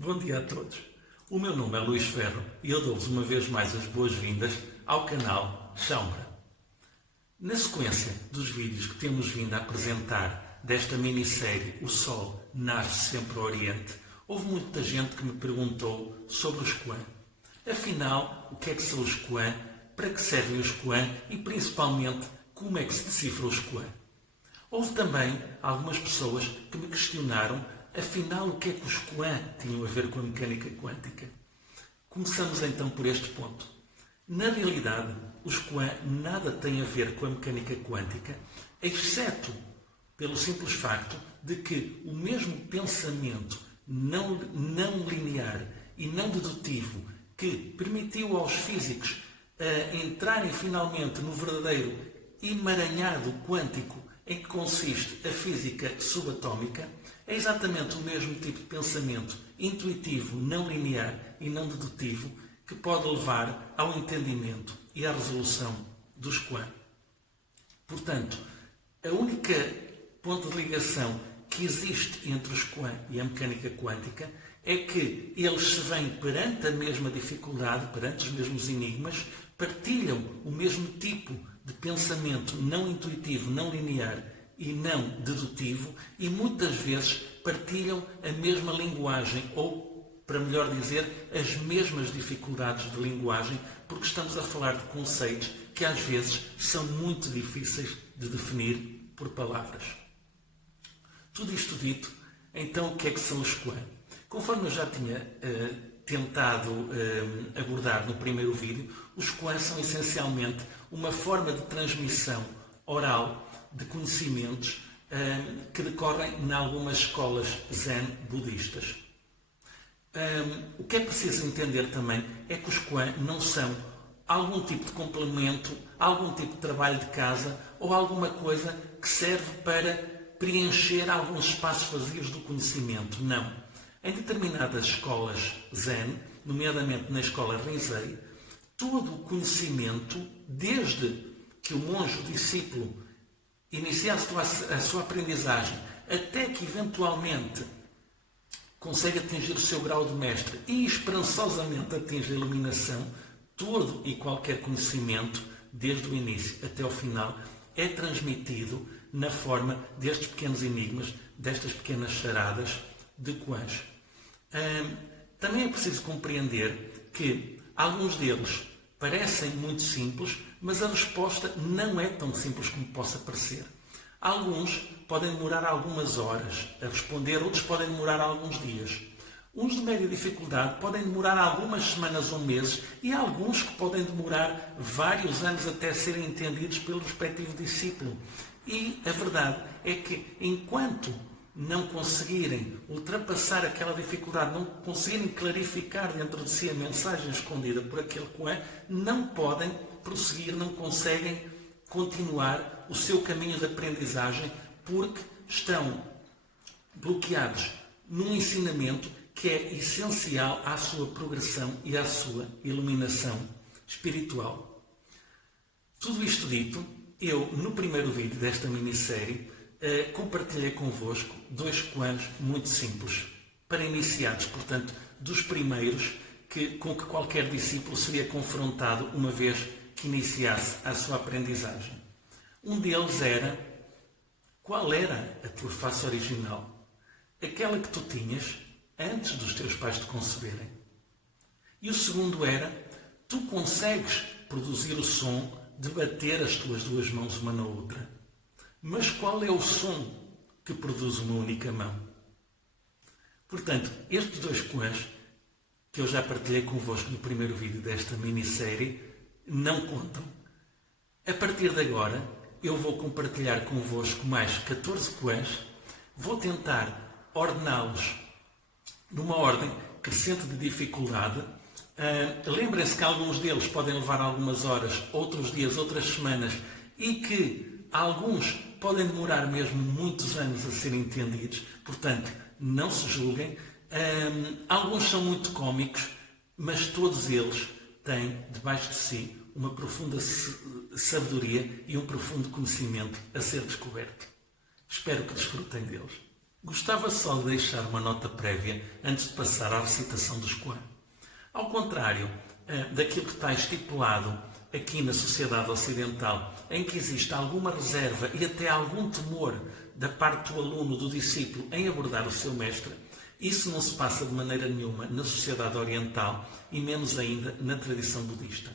Bom dia a todos. O meu nome é Luís Ferro e eu dou-vos uma vez mais as boas-vindas ao canal Chaumbra. Na sequência dos vídeos que temos vindo a apresentar desta minissérie O Sol Nasce Sempre ao Oriente, houve muita gente que me perguntou sobre os Quã. Afinal, o que é que são os Quã, para que servem os Quã e principalmente como é que se decifra os Quã. Houve também algumas pessoas que me questionaram afinal, o que é que os Quã tinham a ver com a mecânica quântica? Começamos então por este ponto. Na realidade, os Quã nada têm a ver com a mecânica quântica, exceto pelo simples facto de que o mesmo pensamento não linear e não dedutivo que permitiu aos físicos entrarem finalmente no verdadeiro emaranhado quântico em que consiste a física subatómica, é exatamente o mesmo tipo de pensamento intuitivo, não linear e não dedutivo que pode levar ao entendimento e à resolução dos Quã. Portanto, a única ponto de ligação que existe entre os Quã e a mecânica quântica é que eles se veem perante a mesma dificuldade, perante os mesmos enigmas, partilham o mesmo tipo de pensamento não intuitivo, não linear e não dedutivo e muitas vezes partilham a mesma linguagem ou, para melhor dizer, as mesmas dificuldades de linguagem, porque estamos a falar de conceitos que às vezes são muito difíceis de definir por palavras. Tudo isto dito, então o que é que são os Quã? Conforme eu já tinha tentado abordar no primeiro vídeo, os Quã são essencialmente uma forma de transmissão oral de conhecimentos que decorrem em algumas escolas zen budistas. O que é preciso entender também é que os Quã não são algum tipo de complemento, algum tipo de trabalho de casa ou alguma coisa que serve para preencher alguns espaços vazios do conhecimento. Não. Em determinadas escolas zen, nomeadamente na escola Rinzai, todo o conhecimento, desde que o monge, o discípulo, iniciasse a sua aprendizagem, até que eventualmente consegue atingir o seu grau de mestre e esperançosamente atinge a iluminação, todo e qualquer conhecimento, desde o início até o final, é transmitido na forma destes pequenos enigmas, destas pequenas charadas de Quãs. Também é preciso compreender que alguns deles parecem muito simples, mas a resposta não é tão simples como possa parecer. Alguns podem demorar algumas horas a responder, outros podem demorar alguns dias. Uns de média dificuldade podem demorar algumas semanas ou meses e há alguns que podem demorar vários anos até serem entendidos pelo respectivo discípulo. E a verdade é que enquanto não conseguirem ultrapassar aquela dificuldade, não conseguirem clarificar dentro de si a mensagem escondida por aquele Quã, não podem prosseguir, não conseguem continuar o seu caminho de aprendizagem porque estão bloqueados num ensinamento que é essencial à sua progressão e à sua iluminação espiritual. Tudo isto dito, eu, no primeiro vídeo desta minissérie, compartilhei convosco dois Quãs muito simples, para iniciados, portanto, dos primeiros com que qualquer discípulo seria confrontado uma vez que iniciasse a sua aprendizagem. Um deles era: qual era a tua face original? Aquela que tu tinhas antes dos teus pais te conceberem. E o segundo era: tu consegues produzir o som de bater as tuas duas mãos uma na outra. Mas qual é o som que produz uma única mão? Portanto, estes dois Quãs, que eu já partilhei convosco no primeiro vídeo desta minissérie, não contam. A partir de agora, eu vou compartilhar convosco mais 14 Quãs, vou tentar ordená-los numa ordem crescente de dificuldade. Lembrem-se que alguns deles podem levar algumas horas, outros dias, outras semanas, e que alguns podem demorar mesmo muitos anos a serem entendidos, portanto, não se julguem. Alguns são muito cómicos, mas todos eles têm debaixo de si uma profunda sabedoria e um profundo conhecimento a ser descoberto. Espero que desfrutem deles. Gostava só de deixar uma nota prévia antes de passar à recitação dos Qur'an. Ao contrário daquilo que está estipulado aqui na sociedade ocidental, em que existe alguma reserva e até algum temor da parte do aluno, do discípulo, em abordar o seu mestre, isso não se passa de maneira nenhuma na sociedade oriental e menos ainda na tradição budista.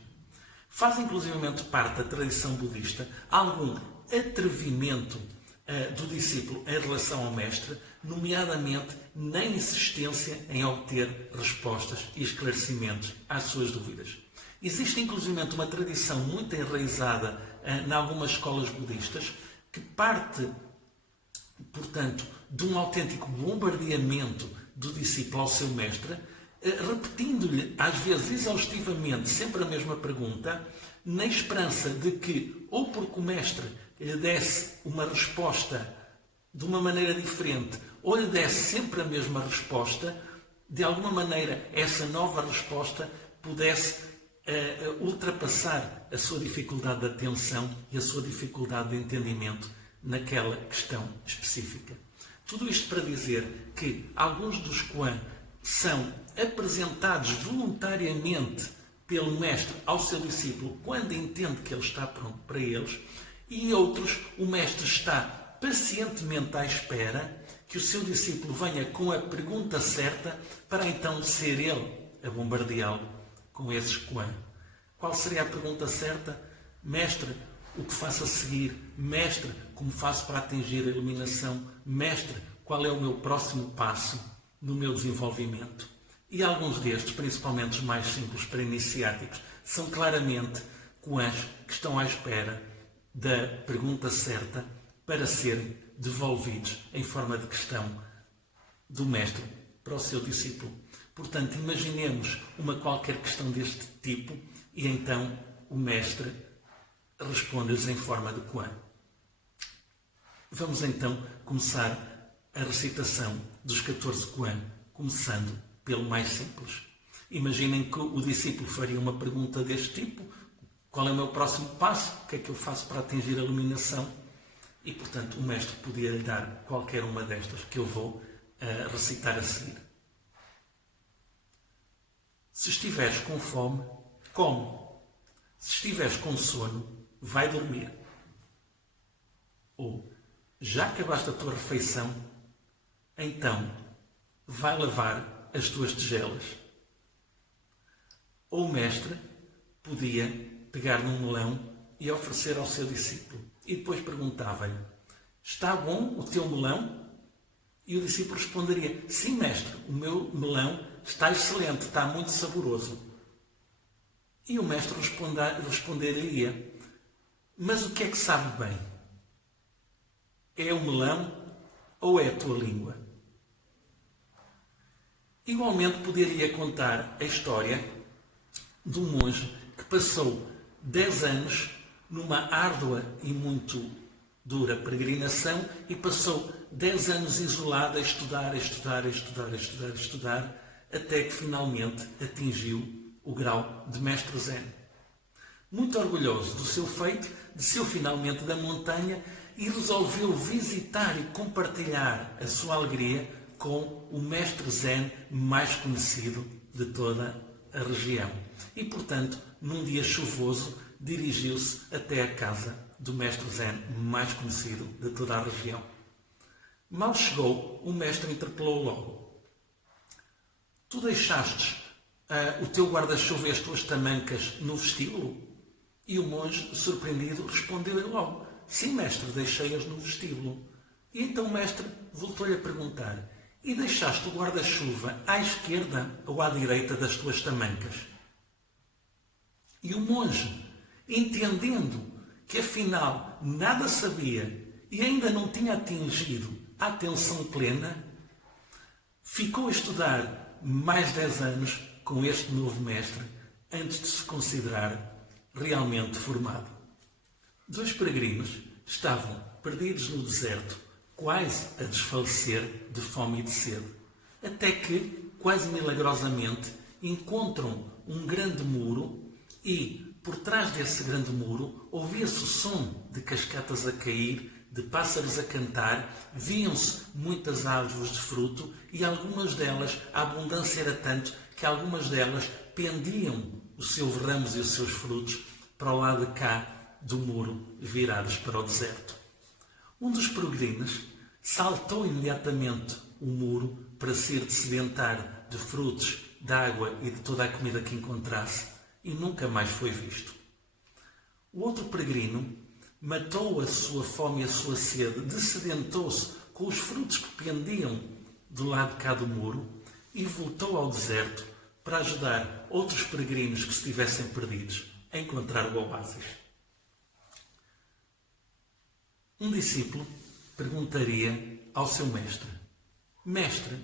Faz inclusivamente parte da tradição budista algum atrevimento do discípulo em relação ao mestre, nomeadamente na insistência em obter respostas e esclarecimentos às suas dúvidas. Existe inclusivamente uma tradição muito enraizada em algumas escolas budistas que parte, portanto, de um autêntico bombardeamento do discípulo ao seu mestre, repetindo-lhe, às vezes exaustivamente, sempre a mesma pergunta, na esperança de que, ou porque o mestre lhe desse uma resposta de uma maneira diferente, ou lhe desse sempre a mesma resposta, de alguma maneira essa nova resposta pudesse ultrapassar a sua dificuldade de atenção e a sua dificuldade de entendimento naquela questão específica. Tudo isto para dizer que alguns dos Qur'an são apresentados voluntariamente pelo mestre ao seu discípulo quando entende que ele está pronto para eles, e outros o mestre está pacientemente à espera que o seu discípulo venha com a pergunta certa para então ser ele a bombardeá-lo com esses Qur'an. Qual seria a pergunta certa? Mestre, o que faço a seguir? Mestre, como faço para atingir a iluminação? Mestre, qual é o meu próximo passo no meu desenvolvimento? E alguns destes, principalmente os mais simples para iniciáticos, são claramente Qur'ans que estão à espera da pergunta certa para serem devolvidos em forma de questão do mestre para o seu discípulo. Portanto, imaginemos uma qualquer questão deste tipo e então o mestre responde-lhes em forma de Qur'an. Vamos então começar a recitação dos 14 Qur'an, começando pelo mais simples. Imaginem que o discípulo faria uma pergunta deste tipo: qual é o meu próximo passo? O que é que eu faço para atingir a iluminação? E, portanto, o mestre podia lhe dar qualquer uma destas que eu vou recitar a seguir. Se estiveres com fome, come. Se estiveres com sono, vai dormir. Ou, já acabaste a tua refeição, então vai lavar as tuas tigelas. Ou o mestre podia pegar num melão e oferecer ao seu discípulo. E depois perguntava-lhe: está bom o teu melão? E o discípulo responderia: sim, mestre, o meu melão está excelente, está muito saboroso. E o mestre responderia: mas o que é que sabe bem? É o melão ou é a tua língua? Igualmente poderia contar a história de um monge que passou 10 anos numa árdua e muito dura peregrinação e passou 10 anos isolado a estudar, até que finalmente atingiu o grau de mestre Zen. Muito orgulhoso do seu feito, desceu finalmente da montanha e resolveu visitar e compartilhar a sua alegria com o mestre Zen mais conhecido de toda a região. E, portanto, num dia chuvoso, dirigiu-se até a casa do mestre Zen mais conhecido de toda a região. Mal chegou, o mestre interpelou logo: tu deixastes o teu guarda-chuva e as tuas tamancas no vestíbulo? E o monge, surpreendido, respondeu-lhe logo: sim, mestre, deixei-as no vestíbulo. E então o mestre voltou-lhe a perguntar: e deixaste o guarda-chuva à esquerda ou à direita das tuas tamancas? E o monge, entendendo que afinal nada sabia e ainda não tinha atingido a atenção plena, ficou a estudar mais 10 anos com este novo mestre antes de se considerar realmente formado. 2 peregrinos estavam perdidos no deserto, quase a desfalecer de fome e de sede, até que, quase milagrosamente, encontram um grande muro e, por trás desse grande muro, ouvia-se o som de cascatas a cair de pássaros a cantar, viam-se muitas árvores de fruto e algumas delas, a abundância era tanto que algumas delas pendiam os seus ramos e os seus frutos para o lado de cá do muro, virados para o deserto. Um dos peregrinos saltou imediatamente o muro para se ir sedentar de frutos, de água e de toda a comida que encontrasse e nunca mais foi visto. O outro peregrino matou a sua fome e a sua sede, dessedentou-se com os frutos que pendiam do lado de cá do muro e voltou ao deserto para ajudar outros peregrinos que estivessem perdidos a encontrar o oásis. Um discípulo perguntaria ao seu mestre: Mestre,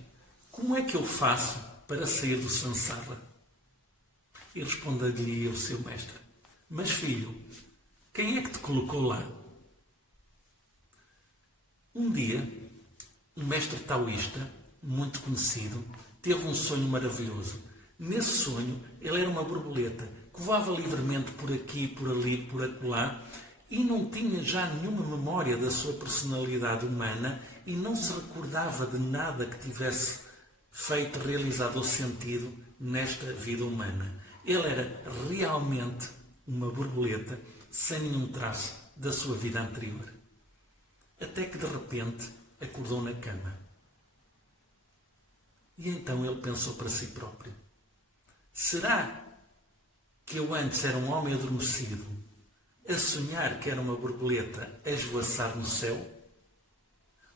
como é que eu faço para sair do sansara? E responderia o seu mestre: Mas filho, quem é que te colocou lá? Um dia, um mestre taoísta, muito conhecido, teve um sonho maravilhoso. Nesse sonho, ele era uma borboleta que voava livremente por aqui, por ali, por acolá e não tinha já nenhuma memória da sua personalidade humana e não se recordava de nada que tivesse feito, realizado ou sentido nesta vida humana. Ele era realmente uma borboleta sem nenhum traço da sua vida anterior. Até que de repente acordou na cama. E então ele pensou para si próprio: será que eu antes era um homem adormecido, a sonhar que era uma borboleta a esvoaçar no céu?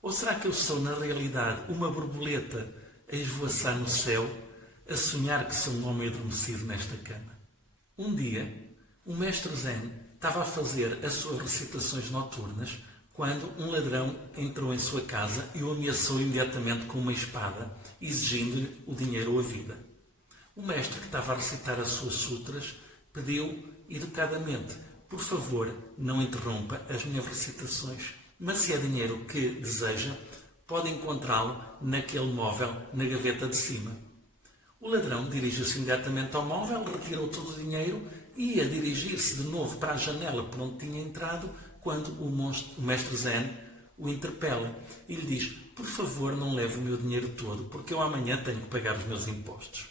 Ou será que eu sou, na realidade, uma borboleta a esvoaçar no céu, a sonhar que sou um homem adormecido nesta cama? Um dia, o mestre Zen estava a fazer as suas recitações noturnas quando um ladrão entrou em sua casa e o ameaçou imediatamente com uma espada, exigindo-lhe o dinheiro ou a vida. O mestre, que estava a recitar as suas sutras, pediu educadamente: por favor, não interrompa as minhas recitações, mas se é dinheiro que deseja, pode encontrá-lo naquele móvel na gaveta de cima. O ladrão dirigiu-se imediatamente ao móvel, retirou todo o dinheiro e ia dirigir-se de novo para a janela por onde tinha entrado, quando o mestre Zen o interpela e lhe diz: por favor, não leve o meu dinheiro todo, porque eu amanhã tenho que pagar os meus impostos.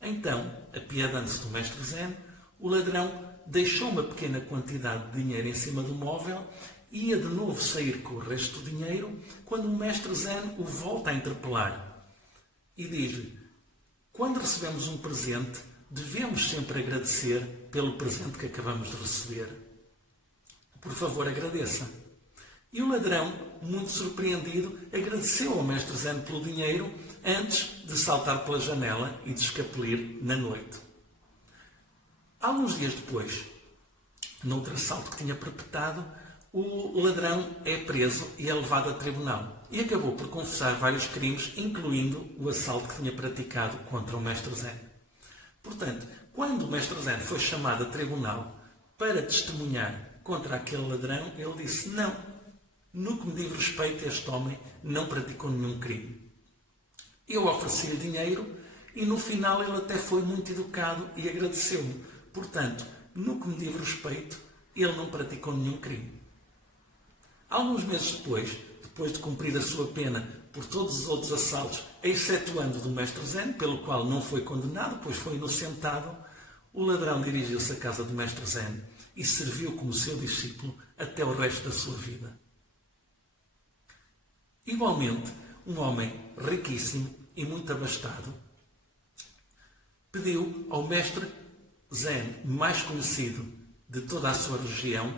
Então, apiadando-se do mestre Zen, o ladrão deixou uma pequena quantidade de dinheiro em cima do móvel e ia de novo sair com o resto do dinheiro, quando o mestre Zen o volta a interpelar e diz-lhe: quando recebemos um presente, devemos sempre agradecer pelo presente que acabamos de receber. Por favor, agradeça. E o ladrão, muito surpreendido, agradeceu ao mestre Zen pelo dinheiro antes de saltar pela janela e de escapulir na noite. Alguns dias depois, noutro assalto que tinha perpetrado, o ladrão é preso e é levado a tribunal. E acabou por confessar vários crimes, incluindo o assalto que tinha praticado contra o mestre Zen. Portanto, quando o mestre Zen foi chamado a tribunal para testemunhar contra aquele ladrão, ele disse: não, no que me diz respeito, este homem não praticou nenhum crime. Eu ofereci-lhe dinheiro e no final ele até foi muito educado e agradeceu-me. Portanto, no que me diz respeito, ele não praticou nenhum crime. Alguns meses depois de cumprir a sua pena por todos os outros assaltos, excetuando do mestre Zen, pelo qual não foi condenado, pois foi inocentado, o ladrão dirigiu-se à casa do mestre Zen e serviu como seu discípulo até o resto da sua vida. Igualmente, um homem riquíssimo e muito abastado pediu ao mestre Zen, mais conhecido de toda a sua região,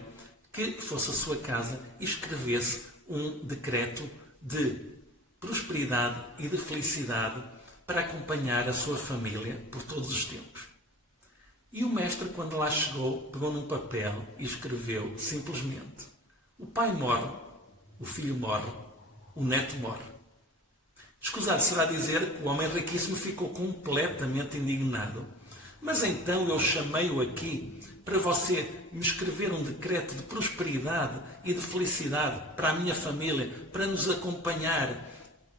que fosse à sua casa e escrevesse um decreto de prosperidade e de felicidade para acompanhar a sua família por todos os tempos. E o mestre, quando lá chegou, pegou num papel e escreveu simplesmente: o pai morre, o filho morre, o neto morre. Escusado será dizer que o homem riquíssimo ficou completamente indignado. Mas então eu chamei-o aqui para você me escrever um decreto de prosperidade e de felicidade para a minha família, para nos acompanhar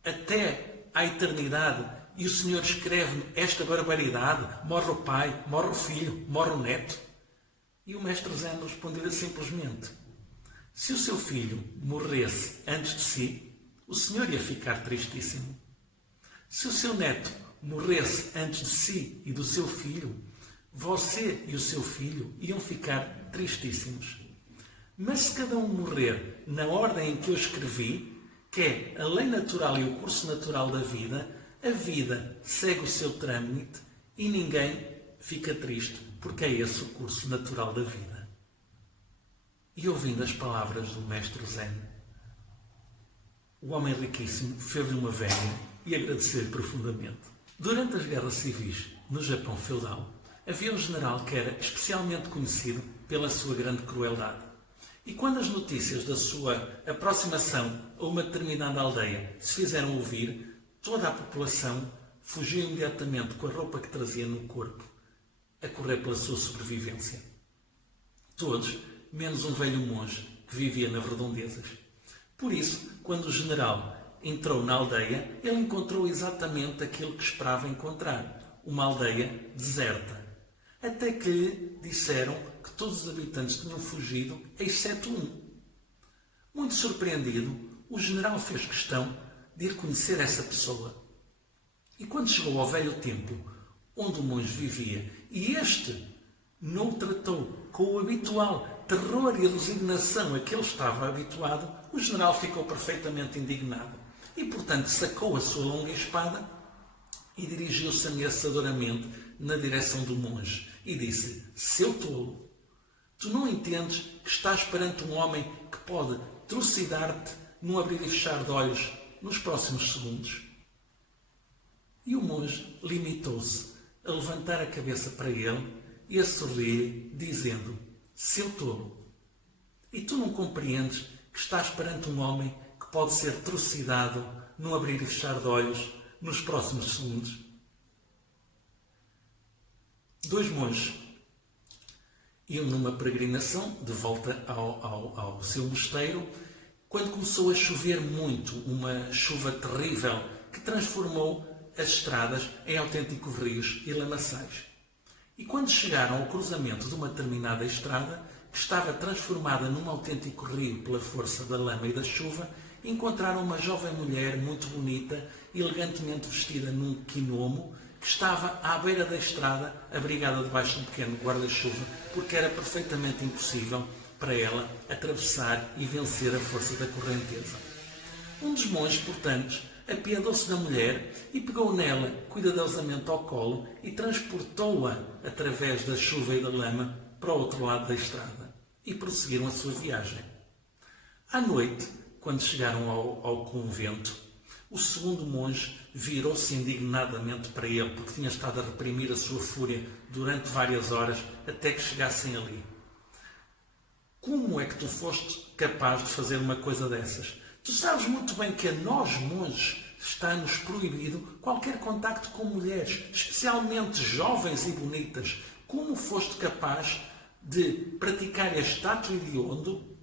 até à eternidade. E o Senhor escreve-me esta barbaridade: morre o pai, morre o filho, morre o neto. E o mestre Zen respondeu simplesmente: Se o seu filho morresse antes de si, o senhor ia ficar tristíssimo. Se o seu neto morresse antes de si e do seu filho, você e o seu filho iam ficar tristíssimos. Mas se cada um morrer na ordem em que eu escrevi, que é a lei natural e o curso natural da vida, a vida segue o seu trâmite e ninguém fica triste, porque é esse o curso natural da vida. E ouvindo as palavras do mestre Zen, o homem riquíssimo fez-lhe uma vénia e agradeceu-lhe profundamente. Durante as guerras civis no Japão feudal, havia um general que era especialmente conhecido pela sua grande crueldade. E quando as notícias da sua aproximação a uma determinada aldeia se fizeram ouvir, toda a população fugiu imediatamente com a roupa que trazia no corpo, a correr pela sua sobrevivência. Todos, menos um velho monge que vivia nas redondezas. Por isso, quando o general entrou na aldeia, ele encontrou exatamente aquilo que esperava encontrar, uma aldeia deserta. Até que lhe disseram que todos os habitantes tinham fugido, exceto um. Muito surpreendido, o general fez questão de ir conhecer essa pessoa. E quando chegou ao velho templo, onde o monge vivia, e este não o tratou com o habitual terror e resignação a que ele estava habituado, o general ficou perfeitamente indignado. E, portanto, sacou a sua longa espada e dirigiu-se ameaçadoramente na direção do monge e disse: seu tolo, tu não entendes que estás perante um homem que pode trucidar-te num abrir e fechar de olhos nos próximos segundos? E o monge limitou-se a levantar a cabeça para ele e a sorrir, dizendo: seu tolo, e tu não compreendes que estás perante um homem que pode ser trucidado num abrir e fechar de olhos nos próximos segundos? Dois monges iam numa peregrinação de volta ao seu mosteiro, quando começou a chover muito, uma chuva terrível que transformou as estradas em autênticos rios e lamaçais. E quando chegaram ao cruzamento de uma determinada estrada, que estava transformada num autêntico rio pela força da lama e da chuva, encontraram uma jovem mulher muito bonita, elegantemente vestida num kimono, que estava à beira da estrada, abrigada debaixo de um pequeno guarda-chuva, porque era perfeitamente impossível para ela atravessar e vencer a força da correnteza. Um dos monges, portanto, apiadou-se da mulher e pegou nela cuidadosamente ao colo e transportou-a através da chuva e da lama para o outro lado da estrada e prosseguiram a sua viagem. À noite, quando chegaram ao convento, o segundo monge virou-se indignadamente para ele, porque tinha estado a reprimir a sua fúria durante várias horas até que chegassem ali. Como é que tu foste capaz de fazer uma coisa dessas? Tu sabes muito bem que a nós, monges, está-nos proibido qualquer contacto com mulheres, especialmente jovens e bonitas. Como foste capaz de praticar este ato hediondo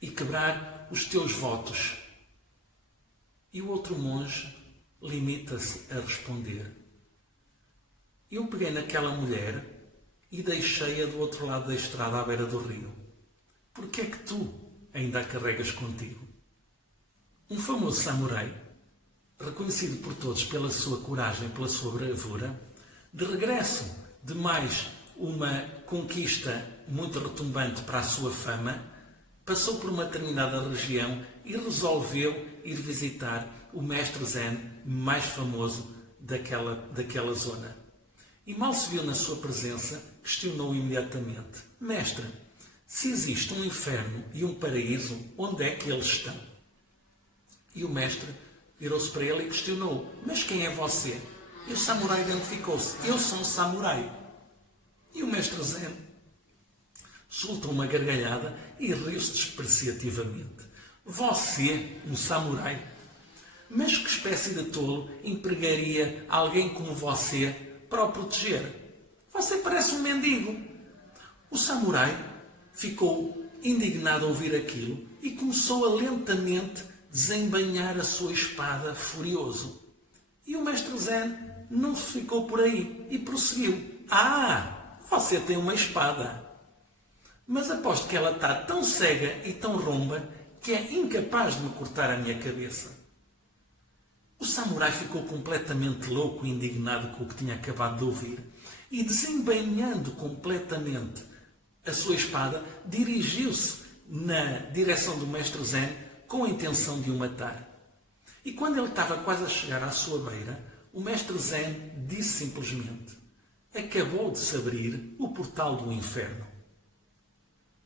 e quebrar os teus votos? E o outro monge limita-se a responder: eu peguei naquela mulher e deixei-a do outro lado da estrada à beira do rio. Por que é que tu ainda a carregas contigo? Um famoso samurai, reconhecido por todos pela sua coragem, pela sua bravura, de regresso de mais uma conquista muito retumbante para a sua fama, passou por uma determinada região e resolveu ir visitar o mestre Zen mais famoso daquela zona. E mal se viu na sua presença, questionou imediatamente: mestre, se existe um inferno e um paraíso, onde é que eles estão? E o mestre virou-se para ele e questionou: mas quem é você? E o samurai identificou-se: eu sou um samurai. E o mestre Zen soltou uma gargalhada e riu-se despreciativamente: você, um samurai? Mas que espécie de tolo empregaria alguém como você para o proteger? Você parece um mendigo. O samurai ficou indignado ao ouvir aquilo e começou a lentamente desembainhar a sua espada furioso. E o mestre Zen não ficou por aí e prosseguiu: ah, você tem uma espada. mas aposto que ela está tão cega e tão romba que é incapaz de me cortar a minha cabeça. O samurai ficou completamente louco e indignado com o que tinha acabado de ouvir e, desembainhando completamente a sua espada, dirigiu-se na direção do mestre Zen com a intenção de o matar. E quando ele estava quase a chegar à sua beira, o mestre Zen disse simplesmente: acabou de se abrir o portal do inferno.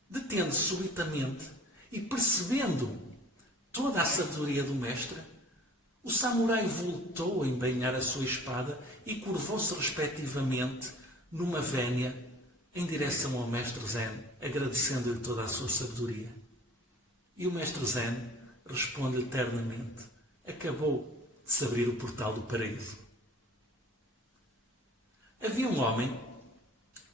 Detendo-se subitamente e percebendo toda a sabedoria do mestre, o samurai voltou a embainhar a sua espada e curvou-se respectivamente numa vénia em direção ao mestre Zen, agradecendo-lhe toda a sua sabedoria. E o mestre Zen responde-lhe ternamente: acabou de se abrir o portal do paraíso. Havia um homem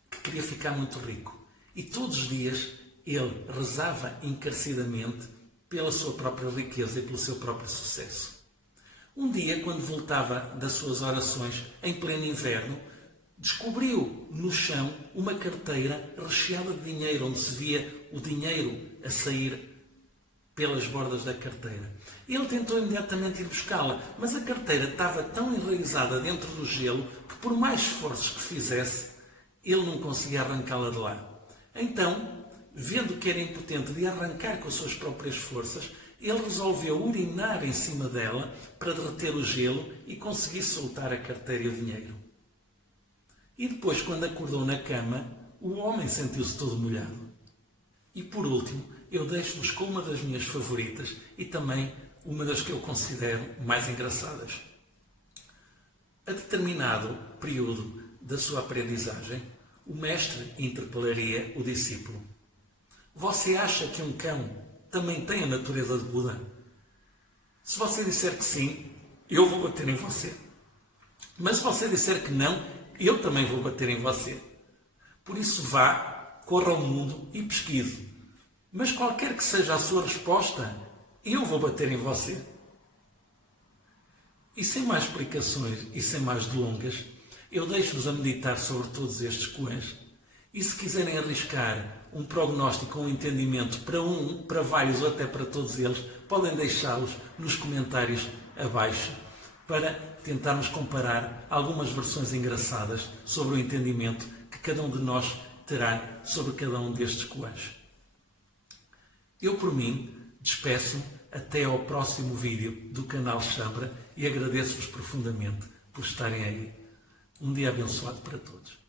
que queria ficar muito rico e todos os dias ele rezava encarecidamente pela sua própria riqueza e pelo seu próprio sucesso. Um dia, quando voltava das suas orações em pleno inverno, descobriu no chão uma carteira recheada de dinheiro, onde se via o dinheiro a sair pelas bordas da carteira. Ele tentou imediatamente ir buscá-la, mas a carteira estava tão enraizada dentro do gelo que, por mais esforços que fizesse, ele não conseguia arrancá-la de lá. Então, vendo que era impotente de arrancar com as suas próprias forças, ele resolveu urinar em cima dela para derreter o gelo e conseguir soltar a carteira e o dinheiro. E depois, quando acordou na cama, o homem sentiu-se todo molhado. E por último, eu deixo-vos com uma das minhas favoritas e também uma das que eu considero mais engraçadas. A determinado período da sua aprendizagem, o mestre interpelaria o discípulo: você acha que um cão também tem a natureza de Buda? Se você disser que sim, eu vou bater em você. Mas se você disser que não, eu também vou bater em você. Por isso vá, corra ao mundo e pesquise. Mas qualquer que seja a sua resposta, eu vou bater em você. E sem mais explicações e sem mais delongas, eu deixo-vos a meditar sobre todos estes koans. E se quiserem arriscar um prognóstico ou um entendimento para um, para vários ou até para todos eles, podem deixá-los nos comentários abaixo para tentarmos comparar algumas versões engraçadas sobre o entendimento que cada um de nós terá sobre cada um destes koans. Eu, por mim, despeço-me até ao próximo vídeo do canal Chambra e agradeço-vos profundamente por estarem aí. Um dia abençoado para todos.